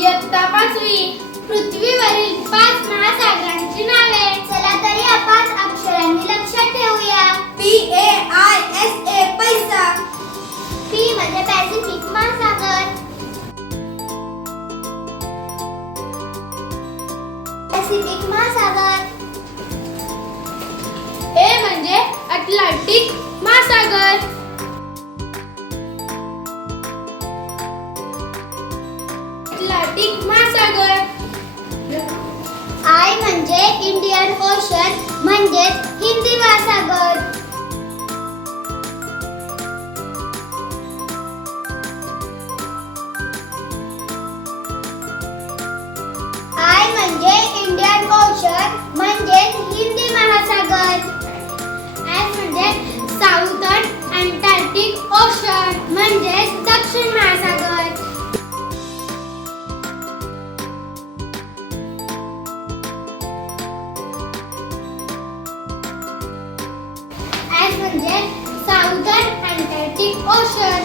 इयत्ता 5वी. पृथ्वीवरील 5 महासागरांची नावे. चला तर या 5 अक्षरांनी लक्षात ठेवूया. PAISA पैसा. P म्हणजे पॅसिफिक महासागर. पॅसिफिक महासागर. A म्हणजे अटलांटिक महासागर. अटलांटिक महासागर. I म्हणजे इंडियन ओशन म्हणजेच हिंदी महासागर. I म्हणजे इंडियन ओशन म्हणजेच हिंदी महासागर. S म्हणजे साऊथर्न अंटार्क्टिक ओशन म्हणजेच दक्षिण महासागर. S म्हणजे साऊथर्न अंटार्क्टिक ओशन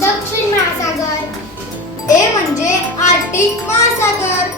दक्षिण महासागर. A म्हणजे आर्क्टिक महासागर.